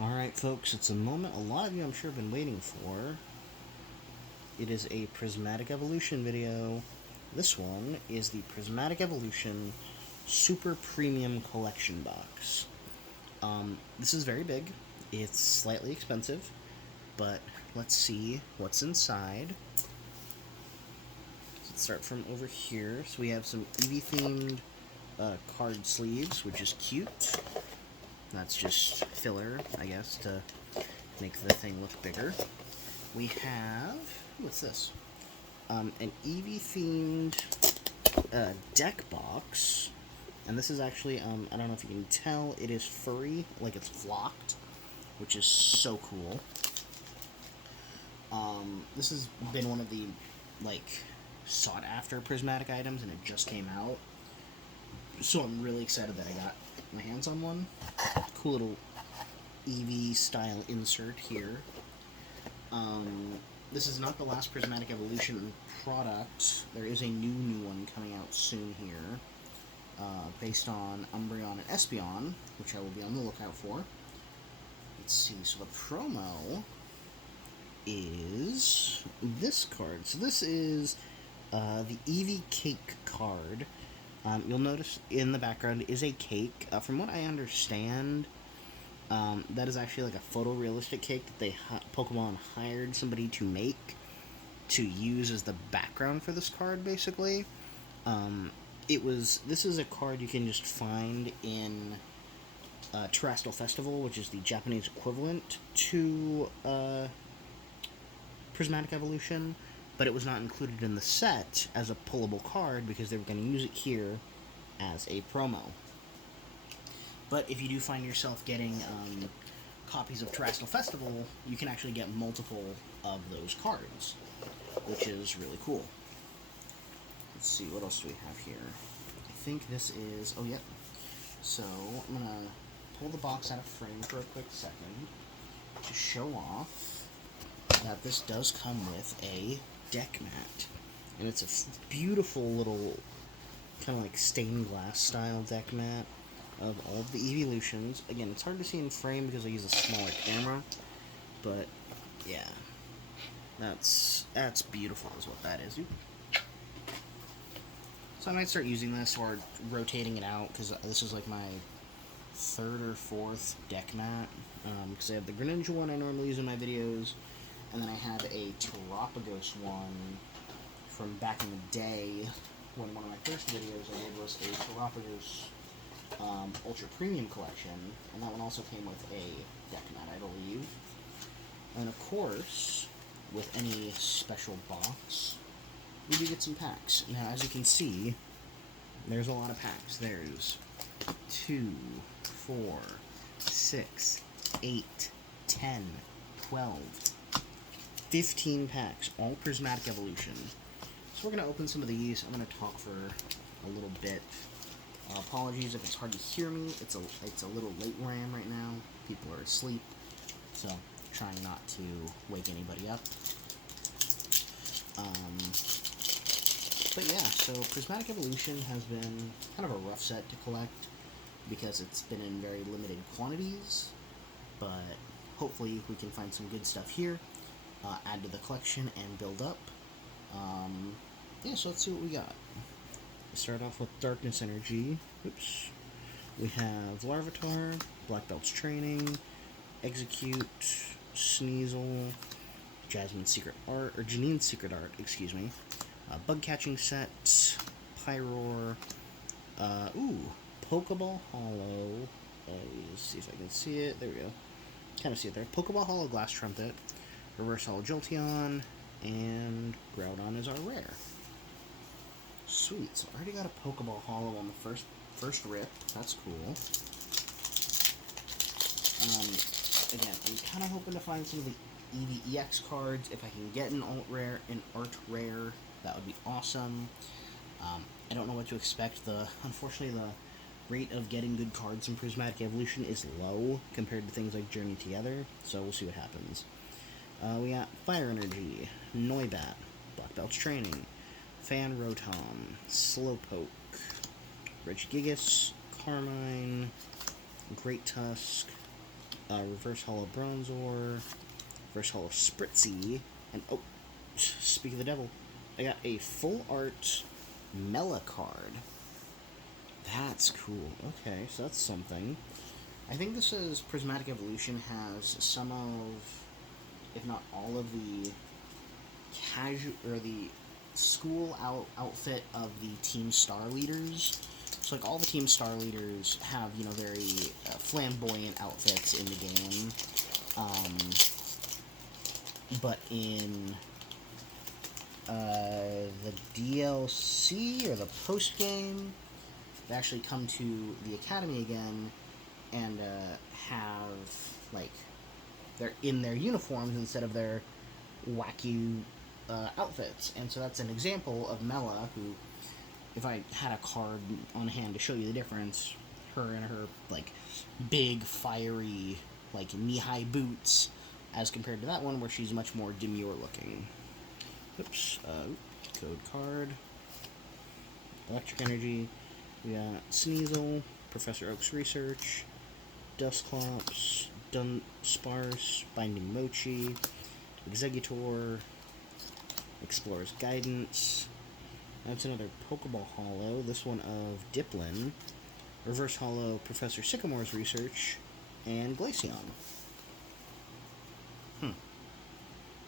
Alright, folks, it's a moment a lot of you I'm sure have been waiting for. It is a Prismatic Evolution video. This one is the Prismatic Evolution Super Premium Collection Box. This is very big. It's slightly expensive, but let's see what's inside. Let's start from over here. So we have some Eevee-themed card sleeves, which is cute. That's just filler, I guess, to make the thing look bigger. We have, what's this? An Eevee-themed deck box. And this is actually, I don't know if you can tell, it is furry, like it's flocked, which is so cool. This has been one of the, like, sought-after prismatic items, and it just came out. So I'm really excited that I got my hands on one. Cool little Eevee style insert here. This is not the last Prismatic Evolution product. There is a new one coming out soon here, based on Umbreon and Espeon, which I will be on the lookout for. Let's see, so the promo is this card. So this is the Eevee Cake card. You'll notice in the background is a cake. From what I understand, that is actually like a photorealistic cake that Pokemon hired somebody to make to use as the background for this card, basically. This is a card you can just find in Terrestrial Festival, which is the Japanese equivalent to Prismatic Evolution, but it was not included in the set as a pullable card because they were going to use it here as a promo. But if you do find yourself getting copies of Terrestrial Festival, you can actually get multiple of those cards, which is really cool. Let's see, what else do we have here? I think this is, oh yep. So, I'm going to pull the box out of frame for a quick second to show off that this does come with a deck mat. And it's a beautiful little, kind of like stained glass style deck mat of all of the evolutions. Again, it's hard to see in frame because I use a smaller camera, but yeah, that's beautiful is what that is. So I might start using this or rotating it out, because this is like my third or fourth deck mat, because I have the Greninja one I normally use in my videos, and then I have a Terapagos one from back in the day when one of my first videos I did was a Terapagos Ultra Premium collection, and that one also came with a deck mat, I believe. And of course, with any special box, we do get some packs. Now, as you can see, there's a lot of packs. There's 2, 4, 6, 8, 10, 12, 15 packs, all Prismatic Evolution. So we're going to open some of these. I'm going to talk for a little bit. Apologies if it's hard to hear me. It's a little late where I am right now. People are asleep, so trying not to wake anybody up. But yeah, so Prismatic Evolution has been kind of a rough set to collect because it's been in very limited quantities, but hopefully we can find some good stuff here, add to the collection, and build up. Yeah, so let's see what we got. Start off with Darkness Energy. Oops. We have Larvitar, Black Belt's Training, Execute, Sneasel, Janine's Secret Art, excuse me. Bug Catching Set, Pyroar, Pokeball Hollow. Let's see if I can see it. There we go. Kind of see it there. Pokeball Hollow Glass Trumpet, Reverse Hollow Jolteon, and Groudon is our rare. Sweet, so I already got a Pokeball Hollow on the first rip. That's cool. Again, I'm kind of hoping to find some of the Eevee EX cards. If I can get an art rare, that would be awesome. I don't know what to expect. Unfortunately, the rate of getting good cards in Prismatic Evolution is low compared to things like Journey Together, so we'll see what happens. We got Fire Energy, Noibat, Black Belt's Training, Fan Rotom, Slowpoke, Regigigas, Carmine, Great Tusk, Reverse Holo Bronzor, Reverse Holo Spritzy, and oh, speak of the devil, I got a full art Mela card. That's cool. Okay, so that's something. I think this is Prismatic Evolution has some of, if not all of the casual or the school outfit of the Team Star leaders. So like all the Team Star leaders have very flamboyant outfits in the game, but in the DLC or the post game, they actually come to the academy again and have they're in their uniforms instead of their wacky outfits. And so that's an example of Mela, who, if I had a card on hand to show you the difference, her and her big fiery knee-high boots, as compared to that one where she's much more demure looking. Oops. Code card. Electric Energy. We got Sneasel, Professor Oak's Research, Dusclops, Dunsparce, Binding Mochi, Executor, Explorer's Guidance. That's another Pokeball Holo, this one of Diplin, Reverse Holo Professor Sycamore's Research, and Glaceon. Where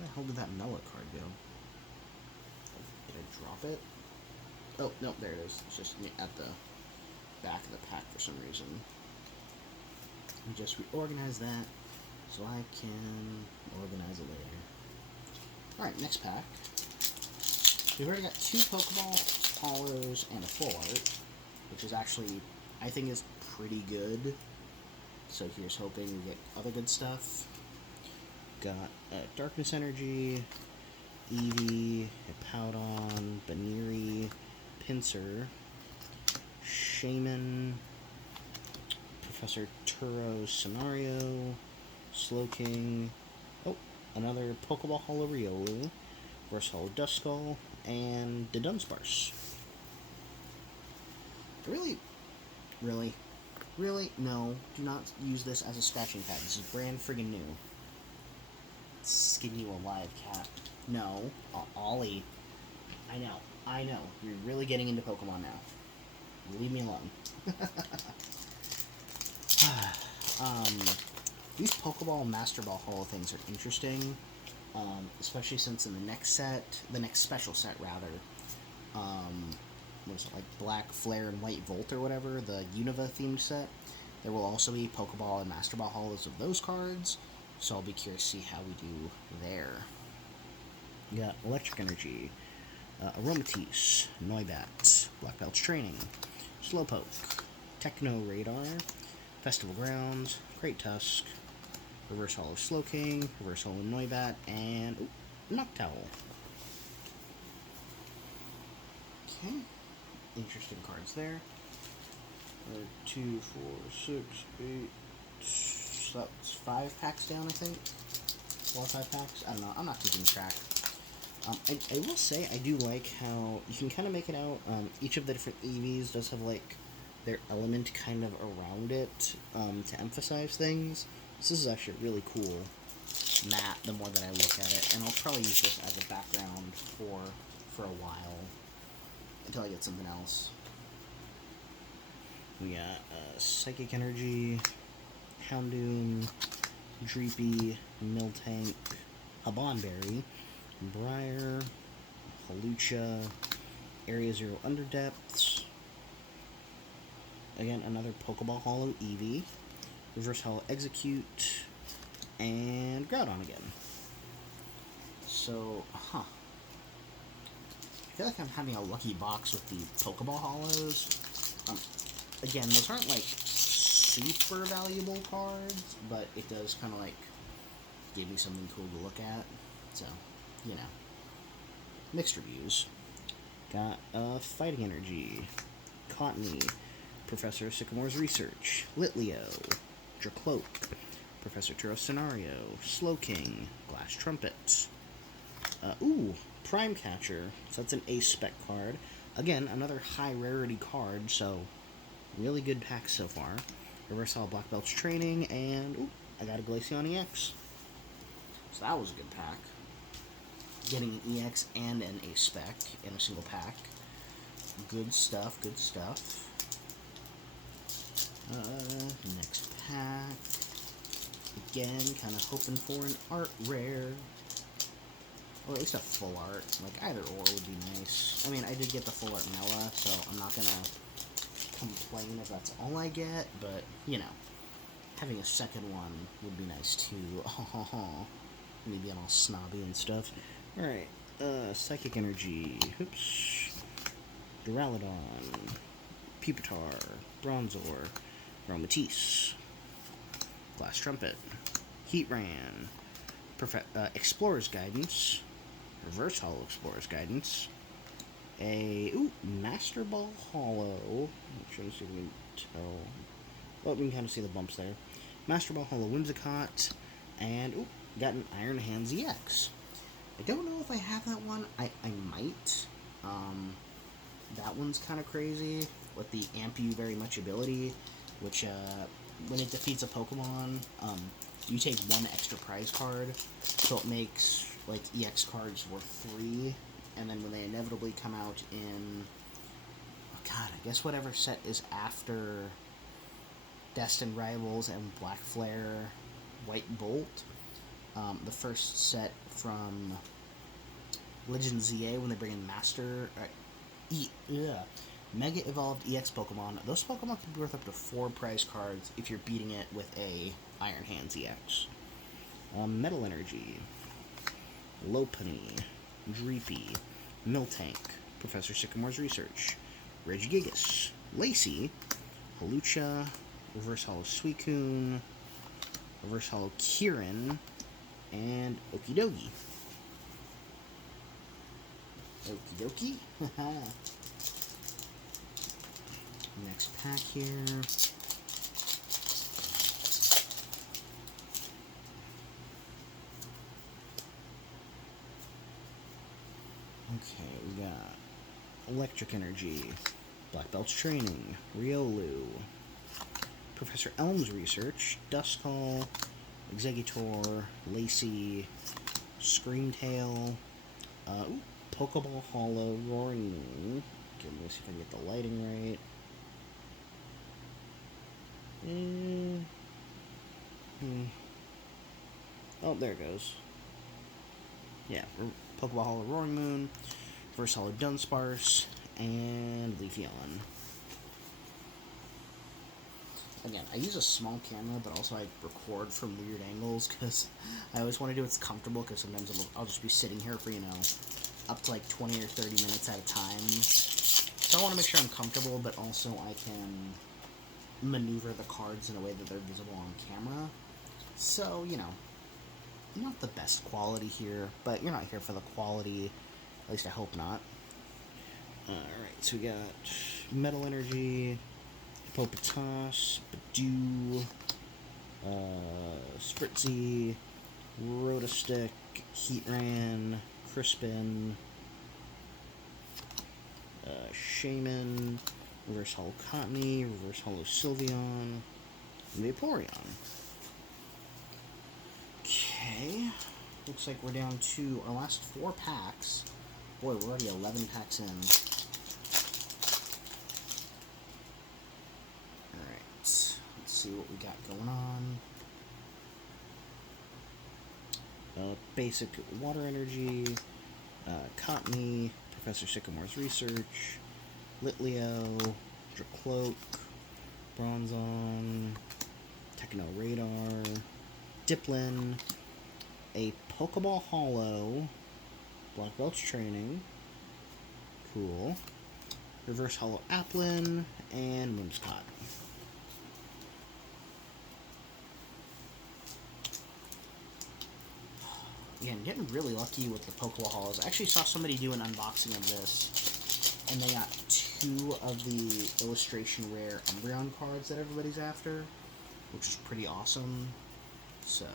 the hell did that Mela card go? Did I drop it? Oh, no, there it is. It's just at the back of the pack for some reason. And just reorganize that so I can organize it later. Alright, next pack. We've already got 2 Pokeball Holos and a full art, which is actually, I think, is pretty good. So here's hoping we get other good stuff. Got Darkness Energy, Eevee, Hippowdon, Baniri, Pinsir, Shaman, Professor Turo's Scenario, Slowking, oh, another Pokeball Holo Riolu, Reverse Holo Duskull, and the Dunsparce. Really? No, do not use this as a scratching pad. This is brand friggin' new. Skin you alive, cat. No, Ollie. I know. You're really getting into Pokemon now. Leave me alone. These Pokeball Master Ball Holo things are interesting, especially since in the next special set rather, what is it, like Black Flare and White Volt or whatever, the Unova themed set, there will also be Pokeball and Master Ball Holos of those cards, so I'll be curious to see how we do there. You got Electric Energy, Aromatisse, Noibat, Black Belt's Training, Slowpoke, Techno Radar, Festival Grounds, Great Tusk, Reverse Holo Slowking, Reverse Holo Noibat, and Noctowl. Okay, interesting cards there. 2, 4, 6, 8. So that's 5 packs down, I think. 4 or 5 packs. I don't know. I'm not keeping track. I will say I do like how you can kind of make it out. Each of the different EVs does have their element kind of around it to emphasize things. So this is actually a really cool mat the more that I look at it, and I'll probably use this as a background for a while until I get something else. We got Psychic Energy, Houndoom, Dreepy, Miltank, Habanberry, Briar, Hawlucha, Area Zero Underdepths. Again, another Pokeball Holo Eevee, Reverse Holo Execute, and Groudon again. So, I feel like I'm having a lucky box with the Pokeball Holos. Again, those aren't super valuable cards, but it does kind of give me something cool to look at. So, mixed reviews. Got Fighting Energy, Cottony, Professor Sycamore's Research, Litleo, Dracloak, Professor Turo's Scenario, Slowking, Glass Trumpet. Prime Catcher. So that's an Ace Spec card. Again, another high rarity card, so really good packs so far. Reverse Holo Black Belt's Training, and I got a Glaceon EX. So that was a good pack. Getting an EX and an A-Spec in a single pack. Good stuff, good stuff. Next pack. Again, kind of hoping for an art rare. Or at least a full art. Like, either or would be nice. I mean, I did get the full art Mela, so I'm not gonna complain if that's all I get, but, you know, having a second one would be nice too. Oh, me being all snobby and stuff. Alright, Psychic Energy. Oops. Duraludon. Pupitar. Bronzor. Aromatisse. Glass Trumpet. Heatran. Explorer's Guidance. Reverse Hollow Explorer's Guidance. Master Ball Hollow. I'm trying to see if we can tell. Well, we can kind of see the bumps there. Master Ball Hollow Whimsicott. And, got an Iron Hands EX. I don't know if I have that one. I might. That one's kind of crazy. With the Amp You Very Much ability. Which, when it defeats a Pokemon, you take one extra prize card. So it makes, like, EX cards worth 3. And then when they inevitably come out in, I guess whatever set is after Destined Rivals and Black Flare, White Bolt, the first set from Legend ZA when they bring in Mega Evolved EX Pokemon. Those Pokemon can be worth up to 4 prize cards if you're beating it with a Iron Hands EX. Metal Energy, Lopunny, Dreepy, Miltank, Professor Sycamore's Research, Regigigas, Lacey, Hawlucha, Reverse Hollow Suicune, Reverse Hollow Kieran, and Okidogi. Okidoki? Next pack here. Okay, we got Electric Energy, Black Belt's Training, Riolu, Professor Elm's Research, Duskull, Exeggutor, Lacey, Screamtail, Pokeball Hollow, Roaring Moon. Okay, let me see if I can get the lighting right. Oh, there it goes. Yeah, Pokeball Hollow, Roaring Moon, Reverse Hollow Dunsparce, and Leafeon. Again, I use a small camera, but also I record from weird angles, because I always want to do what's comfortable, because sometimes I'll just be sitting here for, up to like 20 or 30 minutes at a time. So I want to make sure I'm comfortable, but also I can maneuver the cards in a way that they're visible on camera. So, not the best quality here, but you're not here for the quality. At least I hope not. Alright, so we got Metal Energy, Hippopotas, Badoo, Spritzy, Rotostick, Heatran, Crispin, Shaman, Reverse Hollow Cottony, Reverse Hollow Sylveon, and Vaporeon. Okay, looks like we're down to our last 4 packs. Boy, we're already 11 packs in. Alright, let's see what we got going on. Basic Water Energy, Cottony, Professor Sycamore's Research, Litleo, Dracloak, Bronzong, Techno Radar, Diplin, a Pokeball Hollow, Black Belt's Training, cool, Reverse Hollow Applin, and Whimsicott. Again, getting really lucky with the Pokeball Hollows. I actually saw somebody do an unboxing of this, and they got 2 of the illustration rare Umbreon cards that everybody's after, which is pretty awesome. So,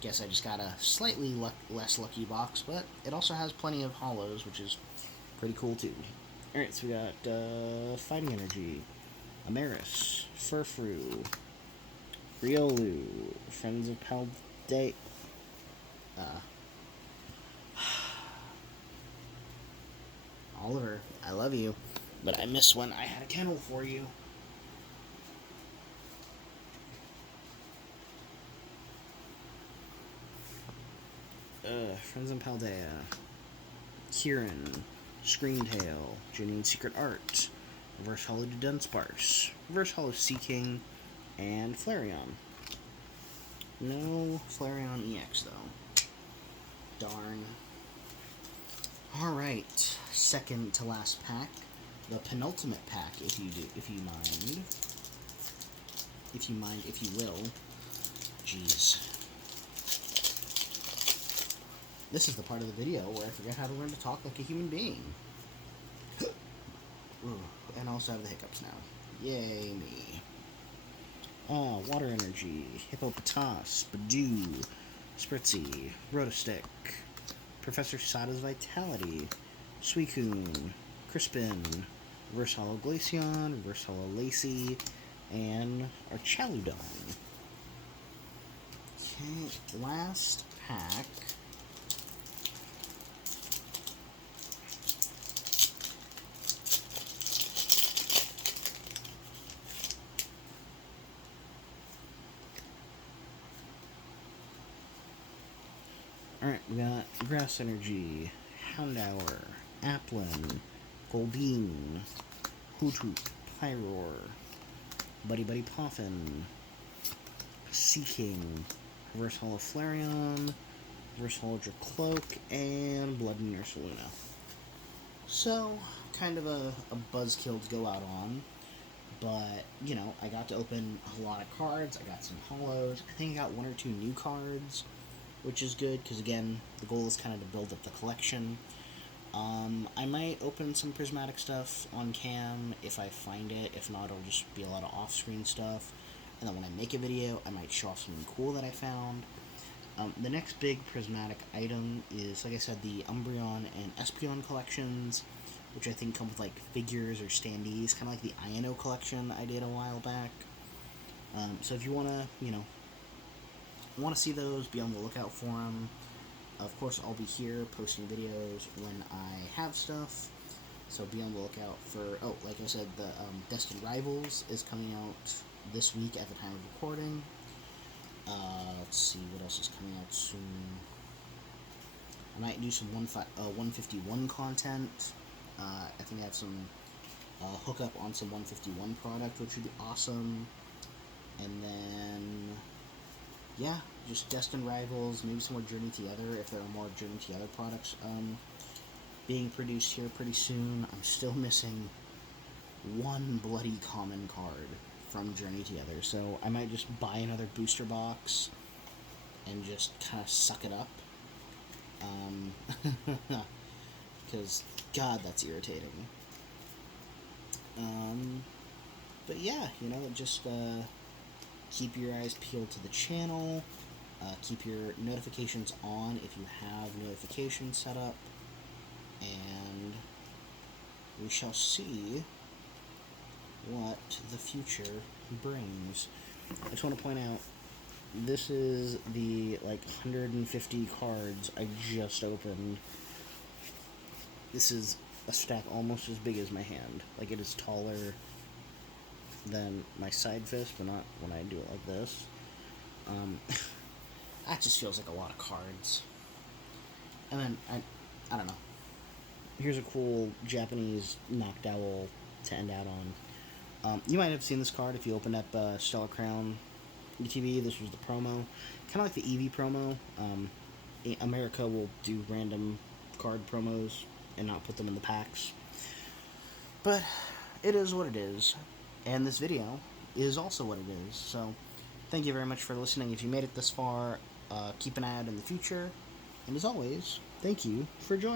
guess I just got a slightly less lucky box, but it also has plenty of hollows, which is pretty cool too. Alright, so we got Fighting Energy, Amaris, Furfrou, Riolu, Friends of Paldea. Oliver, I love you, but I miss when I had a kennel for you. Friends of Paldea. Kieran, Screamtail, Janine's Secret Art, Reverse Hollow Dunsparce, Reverse Hollow Seaking, and Flareon. No Flareon EX though. Darn. Alright, second to last pack. The penultimate pack, if you mind. If you will. Jeez. This is the part of the video where I forget how to learn to talk like a human being. And also have the hiccups now. Yay me. Water Energy, Hippopotas, Badoo, Spritzy, Rotostick, Professor Sada's Vitality, Suicune, Crispin, Reverse Hollow Glaceon, Reverse Hollow Lacey, and our Chaludon. Okay, last pack. Alright, we got Grass Energy, Houndour, Applin, Goldeen, Hoothoot, Pyroar, Buddy Buddy Poffin, Seaking, Reverse Hollow Flareon, Reverse Hollow Cloak, and Blood and Ursaluna. So, kind of a buzzkill to go out on, but, you know, I got to open a lot of cards, I got some hollows, I think I got 1 or 2 new cards, which is good, because again, the goal is kind of to build up the collection. I might open some prismatic stuff on cam if I find it. If not, it'll just be a lot of off-screen stuff. And then when I make a video, I might show off something cool that I found. The next big prismatic item is, like I said, the Umbreon and Espeon collections, which I think come with like figures or standees, kind of like the Ino collection I did a while back. So if you want to, you know, see those, be on the lookout for them. Of course, I'll be here posting videos when I have stuff, so be on the lookout for, like I said, the Destined Rivals is coming out this week at the time of recording. Let's see, what else is coming out soon. I might do some 151 content. I think I have some hookup on some 151 product, which would be awesome. And then, yeah, just Destined Rivals, maybe some more Journey Together, if there are more Journey Together products being produced here pretty soon. I'm still missing 1 bloody common card from Journey Together, so I might just buy another booster box and just kind of suck it up. Because, God, that's irritating. But yeah, you know, just keep your eyes peeled to the channel. Keep your notifications on if you have notifications set up. And we shall see what the future brings. I just want to point out, this is the, 150 cards I just opened. This is a stack almost as big as my hand. Like, it is taller than my side fist, but not when I do it like this. That just feels like a lot of cards. And then, I don't know. Here's a cool Japanese Noctowl to end out on. You might have seen this card if you opened up Stellar Crown ETB. This was the promo. Kind of like the Eevee promo. America will do random card promos and not put them in the packs. But it is what it is. And this video is also what it is. So, thank you very much for listening. If you made it this far, keep an eye out in the future. And as always, thank you for joining.